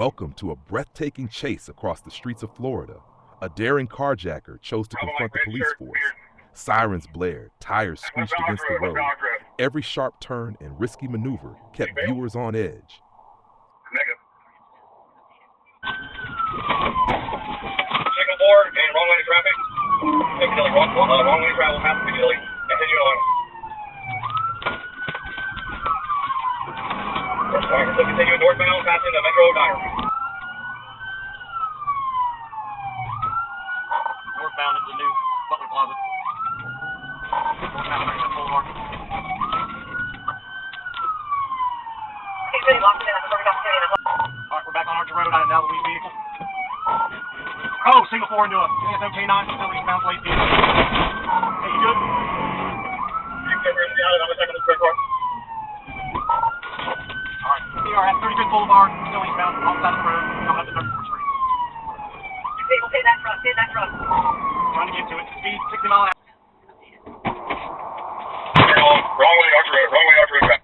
Welcome to a breathtaking chase across the streets of Florida. A daring carjacker chose to confront the police force. Sirens blared, tires screeched against the road. Every sharp turn and risky maneuver kept viewers on edge. Signal 4, and wrong lane of traffic. Piccadilly, wrong lane of travel, past Piccadilly, continue on. Alright, so continue northbound, passing the Metro Diner. Northbound is the new Butler Plaza. Northbound, right, Boulevard. Alright, we're back on Archer Road on an L-Lead vehicle. Oh, single 4 into a ASM K9, still eastbound plate vehicle. Hey, you good? Alright, we are at 35th Boulevard, still eastbound, on the side of the road, coming up to 34th Street. Hit that truck. Trying to get to it, speed 60 mile an hour. Wrong way, Archer Road track.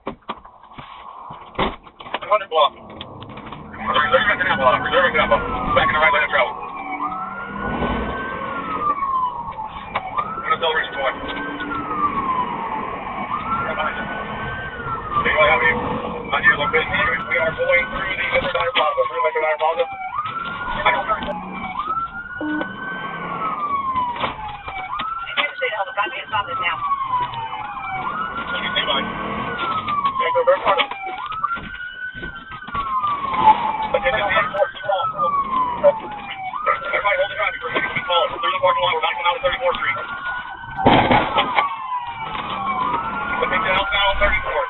100 block. Reserve at Napa. Back in the right lane of travel. Celebration point. Right behind you. Anyway, how are you? On your location, we are going through the Metro Diner Plaza. Got me to stop this now. You can see mine. Metro very far. Everybody hold the traffic for a second. Keep following. Through the parking lot. We're about to come out of 34th Street. We'll take the outbound on 34th.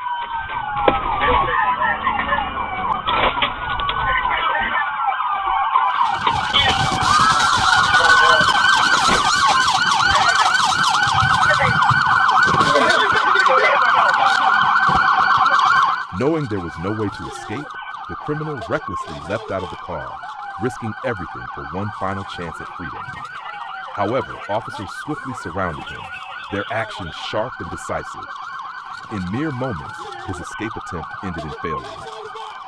Knowing there was no way to escape, the criminal recklessly leapt out of the car, risking everything for one final chance at freedom. However, officers swiftly surrounded him, their actions sharp and decisive. In mere moments, his escape attempt ended in failure.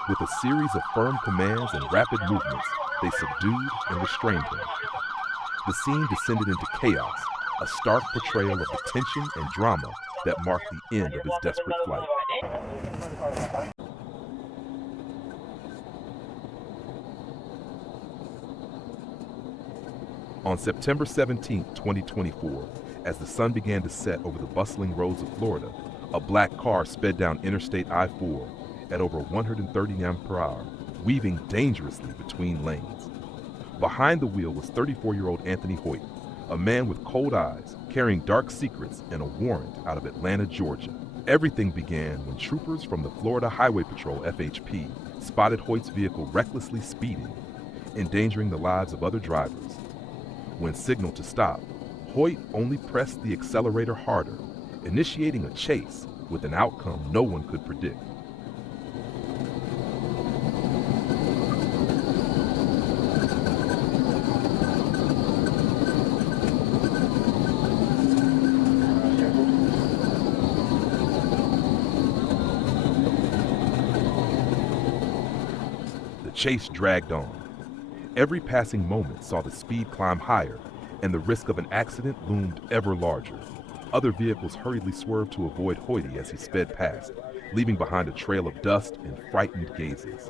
With a series of firm commands and rapid movements, they subdued and restrained him. The scene descended into chaos, a stark portrayal of the tension and drama that marked the end of his desperate flight. On September 17, 2024, as the sun began to set over the bustling roads of Florida, a black car sped down Interstate I-4 at over 130 mph, weaving dangerously between lanes. Behind the wheel was 34-year-old Anthony Hoyt, a man with cold eyes, carrying dark secrets and a warrant out of Atlanta, Georgia. Everything began when troopers from the Florida Highway Patrol, FHP, spotted Hoyt's vehicle recklessly speeding, endangering the lives of other drivers. When signaled to stop, Hoyt only pressed the accelerator harder, initiating a chase with an outcome no one could predict. The chase dragged on. Every passing moment saw the speed climb higher, and the risk of an accident loomed ever larger. Other vehicles hurriedly swerved to avoid Hoyt as he sped past, leaving behind a trail of dust and frightened gazes.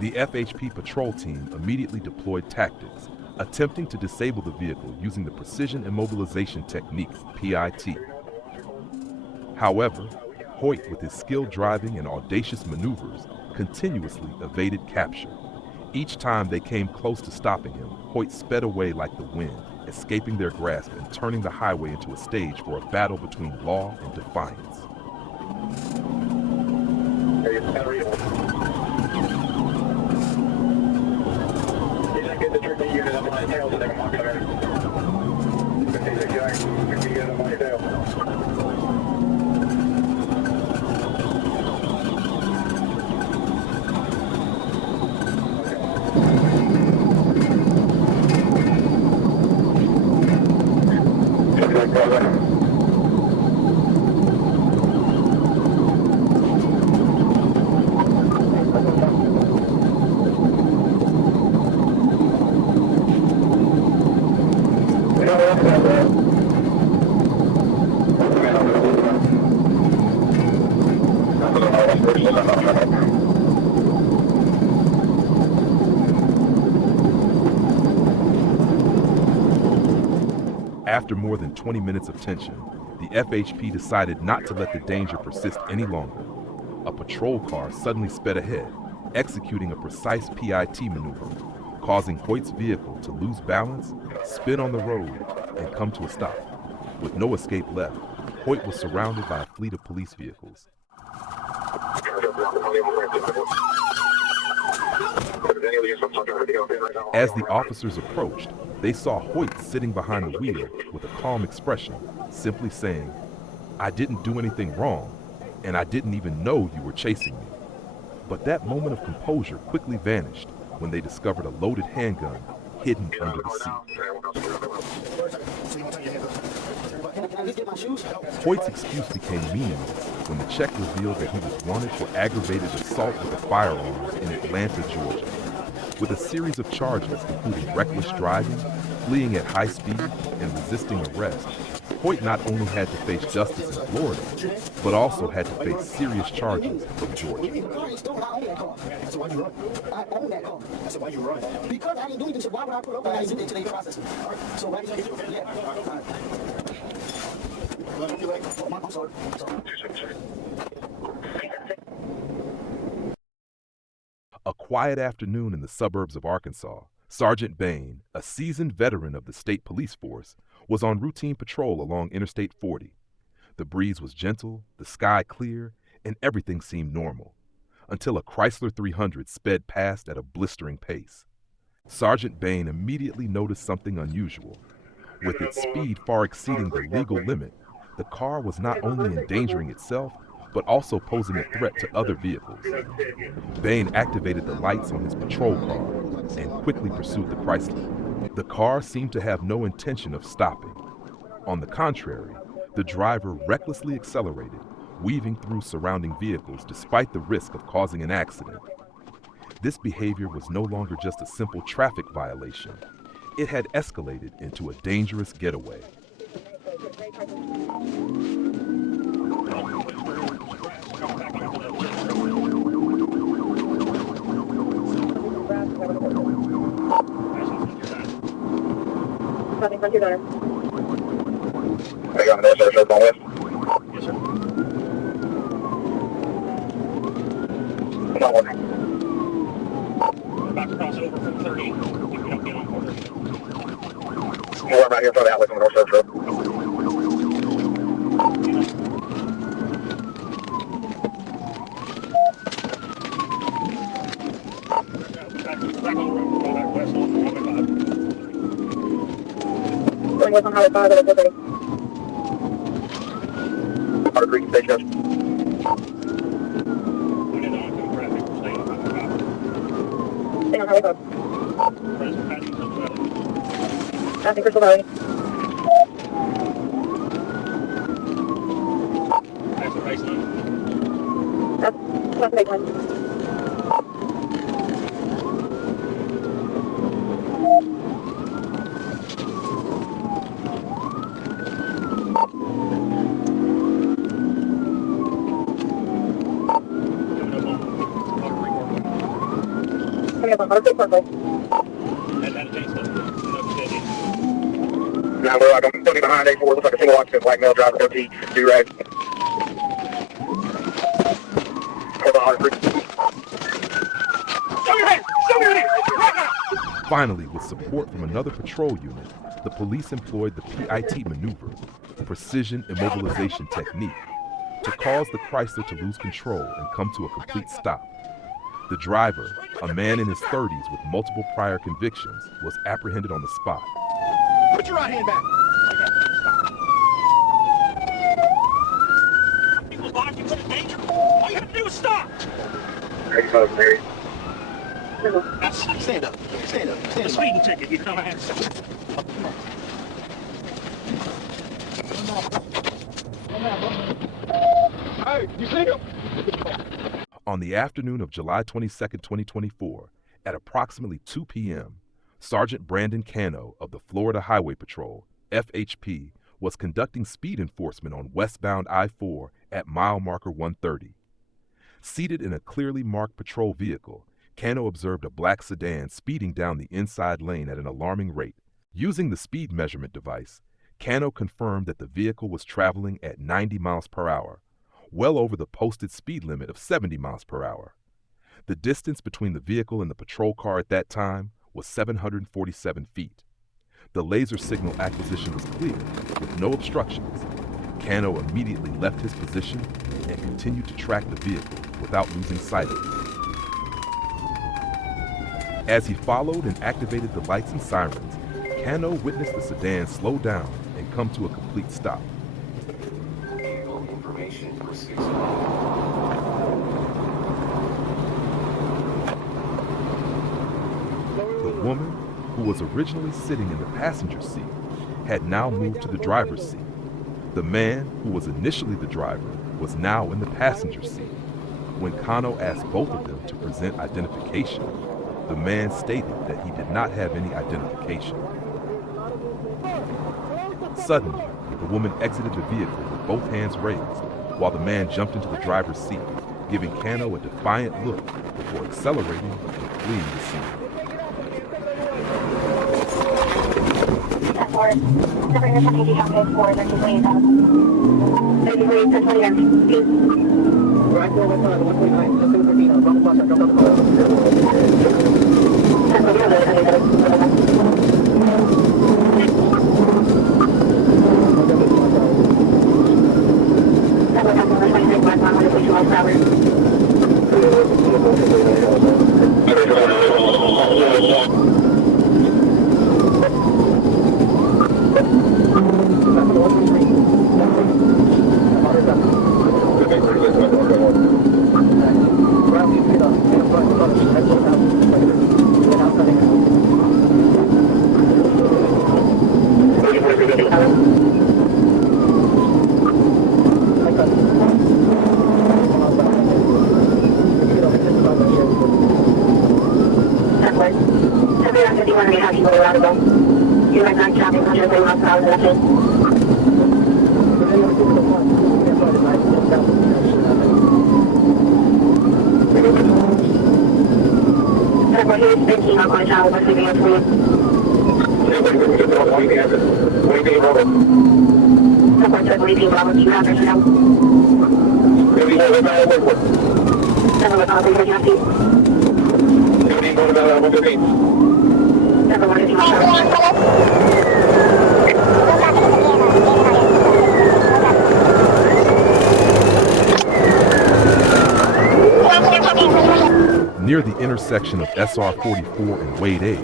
The FHP patrol team immediately deployed tactics, attempting to disable the vehicle using the Precision Immobilization Technique, PIT. However, Hoyt, with his skilled driving and audacious maneuvers, continuously evaded capture. Each time they came close to stopping him, Hoyt sped away like the wind, escaping their grasp and turning the highway into a stage for a battle between law and defiance. After more than 20 minutes of tension, the FHP decided not to let the danger persist any longer. A patrol car suddenly sped ahead, executing a precise PIT maneuver, causing Hoyt's vehicle to lose balance, spin on the road, and come to a stop. With no escape left, Hoyt was surrounded by a fleet of police vehicles. As the officers approached, they saw Hoyt sitting behind the wheel with a calm expression, simply saying, "I didn't do anything wrong, and I didn't even know you were chasing me." But that moment of composure quickly vanished when they discovered a loaded handgun hidden under the seat. Hoyt's excuse became meaningless when the check revealed that he was wanted for aggravated assault with a firearm in Atlanta, Georgia. With a series of charges including reckless driving, fleeing at high speed, and resisting arrest, Hoyt not only had to face justice in Florida, but also had to face serious charges from Georgia. Because I didn't do anything, so why would I put up an exhibit until they process it? So why did you do it? Yeah. I'm sorry. A quiet afternoon in the suburbs of Arkansas, Sergeant Bain, a seasoned veteran of the state police force, was on routine patrol along Interstate 40. The breeze was gentle, the sky clear, and everything seemed normal, until a Chrysler 300 sped past at a blistering pace. Sergeant Bain immediately noticed something unusual. With its speed far exceeding the legal limit, the car was not only endangering itself, but also posing a threat to other vehicles. Bain activated the lights on his patrol car and quickly pursued the Chrysler. The car seemed to have no intention of stopping. On the contrary, the driver recklessly accelerated, weaving through surrounding vehicles despite the risk of causing an accident. This behavior was no longer just a simple traffic violation. It had escalated into a dangerous getaway. Front your daughter. They got an SR on west. Yes, sir. Come on, working. About to cross over from 30. If you don't get on 40. We're right here in front of the outlet on the north side road. Back on the road. Go back west on Highway 5. Going west on Highway 5 at 4:30. Otter Creek Station. We did not do traffic. We're staying on Highway 5. Stay on Highway 5. Passing Crystal Valley. That's the baseline. That's the baseline. Coming up on Otter Creek Parkway. Now we're like, I'm still behind A4. Looks like a single occupant black male driver, goatee, do-rag. Hold on, Otter Creek. Show your head! Show your head! Right now! Finally, with support from another patrol unit, the police employed the PIT maneuver, Precision Immobilization Technique, to cause the Chrysler to lose control and come to a complete stop. The driver, a man in his 30s with multiple prior convictions, was apprehended on the spot. Put your right hand back. People's lives you put in danger. All you have to do is stop. Mary. Stand up. Stand up. Stand up. Speeding ticket, you dumbass. Hey, you see him? On the afternoon of July 22, 2024, at approximately 2 p.m., Sergeant Brandon Cano of the Florida Highway Patrol, FHP, was conducting speed enforcement on westbound I-4 at mile marker 130. Seated in a clearly marked patrol vehicle, Cano observed a black sedan speeding down the inside lane at an alarming rate. Using the speed measurement device, Cano confirmed that the vehicle was traveling at 90 miles per hour, well over the posted speed limit of 70 miles per hour. The distance between the vehicle and the patrol car at that time was 747 feet. The laser signal acquisition was clear, with no obstructions. Cano immediately left his position and continued to track the vehicle without losing sight of it. As he followed and activated the lights and sirens, Cano witnessed the sedan slow down and come to a complete stop. Information for 6. The woman, who was originally sitting in the passenger seat, had now moved to the driver's seat. The man, who was initially the driver, was now in the passenger seat. When Cano asked both of them to present identification, the man stated that he did not have any identification. Suddenly, the woman exited the vehicle with both hands raised, while the man jumped into the driver's seat, giving Cano a defiant look before accelerating and fleeing the scene. Near the intersection of SR 44 and Wade A,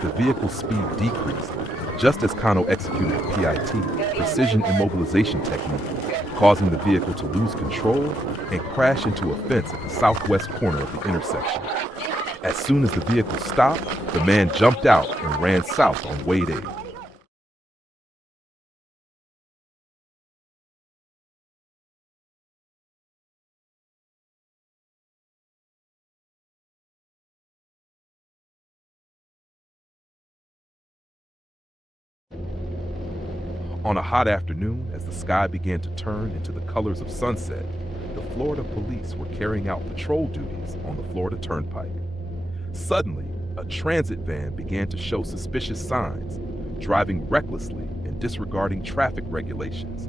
the vehicle's speed decreased, just as Cano executed a PIT, Precision Immobilization Technique, causing the vehicle to lose control and crash into a fence at the southwest corner of the intersection. As soon as the vehicle stopped, the man jumped out and ran south on Wade A. On a hot afternoon, as the sky began to turn into the colors of sunset, the Florida police were carrying out patrol duties on the Florida Turnpike. Suddenly, a transit van began to show suspicious signs, driving recklessly and disregarding traffic regulations.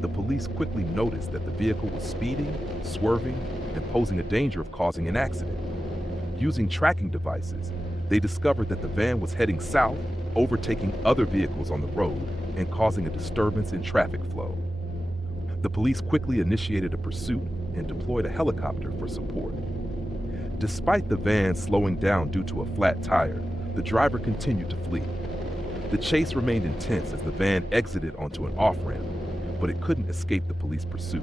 The police quickly noticed that the vehicle was speeding, swerving, and posing a danger of causing an accident. Using tracking devices, they discovered that the van was heading south, overtaking other vehicles on the road and causing a disturbance in traffic flow. The police quickly initiated a pursuit and deployed a helicopter for support. Despite the van slowing down due to a flat tire, the driver continued to flee. The chase remained intense as the van exited onto an off-ramp, but it couldn't escape the police pursuit.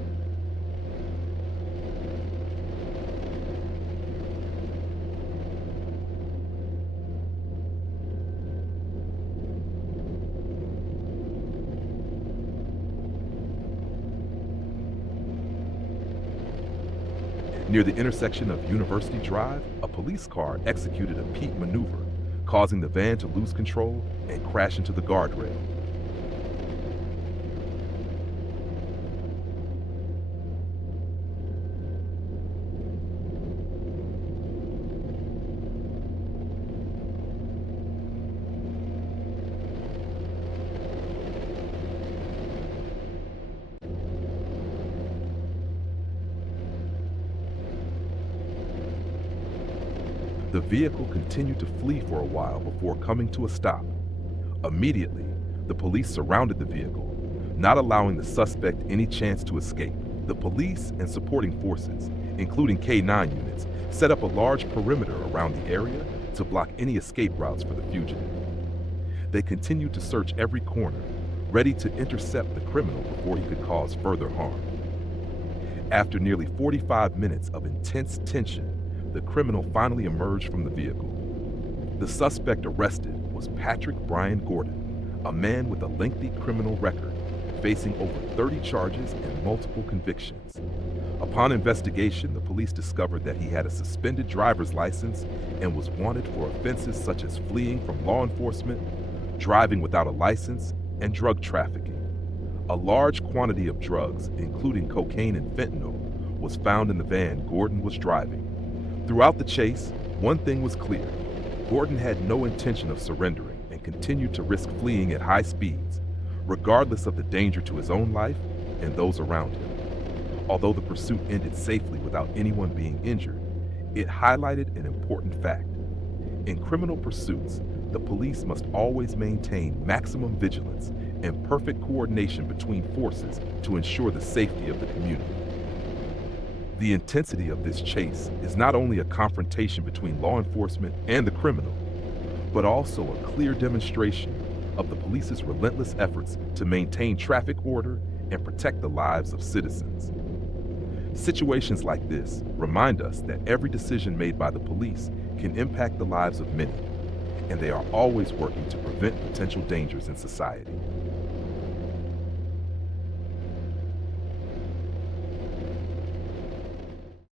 Near the intersection of University Drive, a police car executed a peak maneuver, causing the van to lose control and crash into the guardrail. The vehicle continued to flee for a while before coming to a stop. Immediately, the police surrounded the vehicle, not allowing the suspect any chance to escape. The police and supporting forces, including K-9 units, set up a large perimeter around the area to block any escape routes for the fugitive. They continued to search every corner, ready to intercept the criminal before he could cause further harm. After nearly 45 minutes of intense tension, the criminal finally emerged from the vehicle. The suspect arrested was Patrick Brian Gordon, a man with a lengthy criminal record, facing over 30 charges and multiple convictions. Upon investigation, the police discovered that he had a suspended driver's license and was wanted for offenses such as fleeing from law enforcement, driving without a license, and drug trafficking. A large quantity of drugs, including cocaine and fentanyl, was found in the van Gordon was driving. Throughout the chase, one thing was clear. Gordon had no intention of surrendering and continued to risk fleeing at high speeds, regardless of the danger to his own life and those around him. Although the pursuit ended safely without anyone being injured, it highlighted an important fact. In criminal pursuits, the police must always maintain maximum vigilance and perfect coordination between forces to ensure the safety of the community. The intensity of this chase is not only a confrontation between law enforcement and the criminal, but also a clear demonstration of the police's relentless efforts to maintain traffic order and protect the lives of citizens. Situations like this remind us that every decision made by the police can impact the lives of many, and they are always working to prevent potential dangers in society.